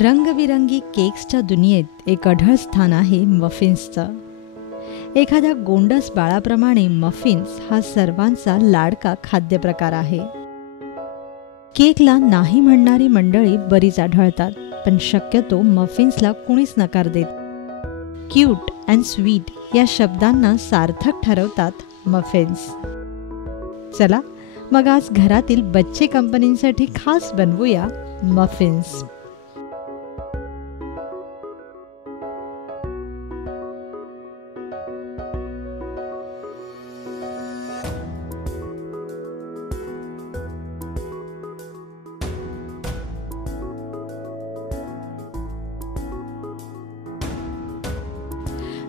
रंगबिरंगी केक्सच्या दुनियेत एक अढळ स्थान आहे मफिन्सचं. एखाद्या गोंडस बाळाप्रमाणे मफिन्स हा सर्वांचा लाडका खाद्यप्रकार आहे. केकला नाही म्हणणारी मंडळी बरीच आढळतात, पण शक्यतो मफिन्सला कुणीच नकार देत. क्यूट अँड स्वीट या शब्दांना सार्थक ठरवतात मफिन्स. चला मग आज घरातील बच्चे कंपनीसाठी खास बनवूया मफिन्स.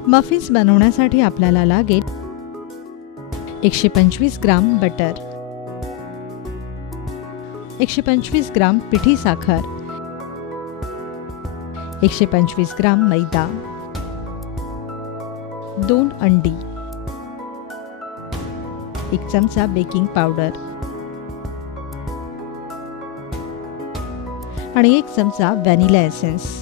मफिन्स बनवण्यासाठी आपल्याला लागेल 125 ग्राम बटर, 125 ग्राम पिठी साखर, 125 ग्राम मैदा, 2 अंडी, 1 चमचा बेकिंग पावडर आणि 1 चमचा व्हॅनिला एसेन्स.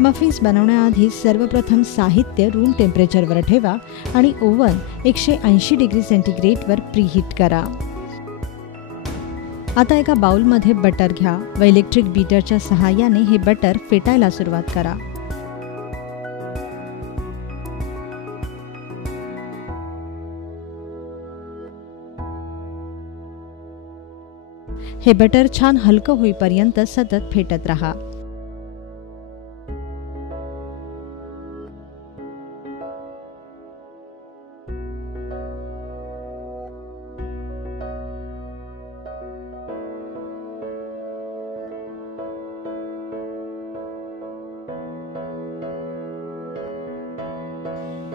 मफिन्स बनवण्याआधी सर्वप्रथम साहित्य रूम टेम्परेचरवर ठेवा आणि ओव्हन 180 डिग्री सेंटीग्रेडवर प्रीहीट करा. आता एका बाउलमध्ये बटर घ्या व इलेक्ट्रिक बीटरच्या सहाय्याने हे बटर फेटायला सुरुवात करा. हे बटर छान हलकं होईपर्यंत सतत फेटत राहा.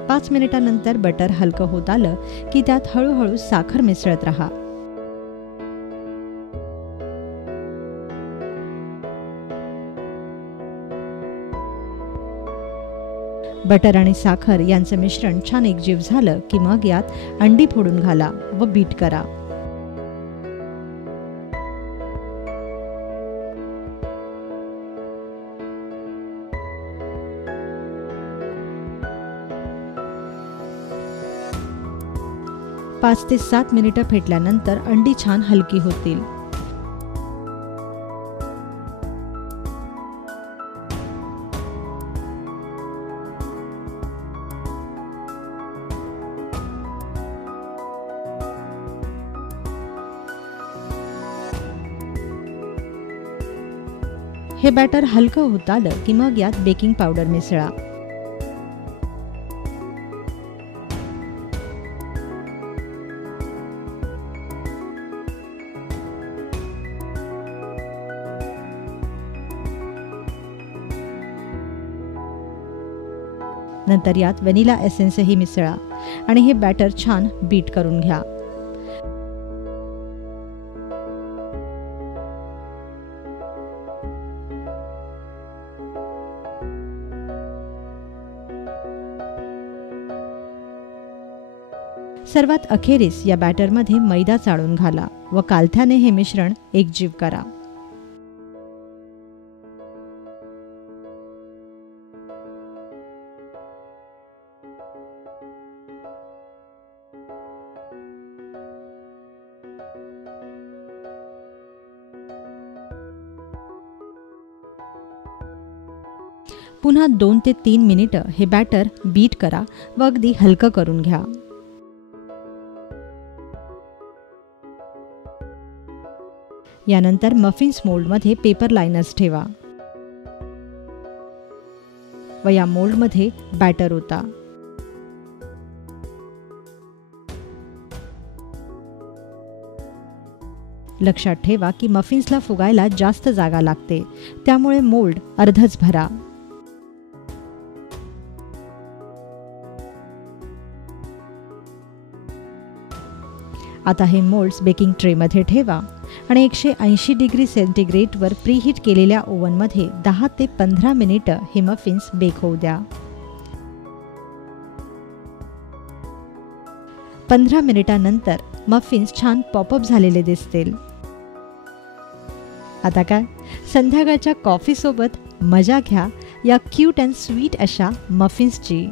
पाच मिनिटांनंतर बटर हलकं होत आलं की त्यात हळूहळू साखर मिसळत राहा. बटर आणि साखर यांचं मिश्रण छान एकजीव झालं की मग यात अंडी फोडून घाला व बीट करा. पाच ते 7 मिनिटं फेटल्यानंतर अंडी छान हलकी होतील. हे बॅटर हलकं होत आलं की मग यात बेकिंग पावडर मिसळा. नंतर यात व्हॅनिला एसेन्सही मिसळा आणि हे बॅटर छान बीट करून घ्या. सर्वात अखेरीस या बॅटरमध्ये मैदा चाळून घाला व कालथ्याने हे मिश्रण एकजीव करा. पुन्हा 2 ते 3 मिनिटं हे बॅटर बीट करा व अगदी हलकं करून घ्या. यानंतर मफिन्स मोल्डमध्ये पेपर लाइनर्स ठेवा व या मोल्डमध्ये बॅटर ओता. लक्षात ठेवा की मफिन्सला फुगायला जास्त जागा लागते, त्यामुळे मोल्ड अर्धच भरा. आता हे मोल्ड्स बेकिंग ट्रेमध्ये ठेवा आणि 180 डिग्री सेंटीग्रेडवर प्रीहीट केलेल्या ओव्हनमध्ये 10 ते 15 मिनिटं हे मफिन्स बेक होऊ द्या. 15 मिनिटांनंतर मफिन्स छान पॉपअप झालेले दिसतील. आता काय संध्याकाळच्या कॉफीसोबत मजा घ्या या क्यूट अँड स्वीट अशा मफिन्सची.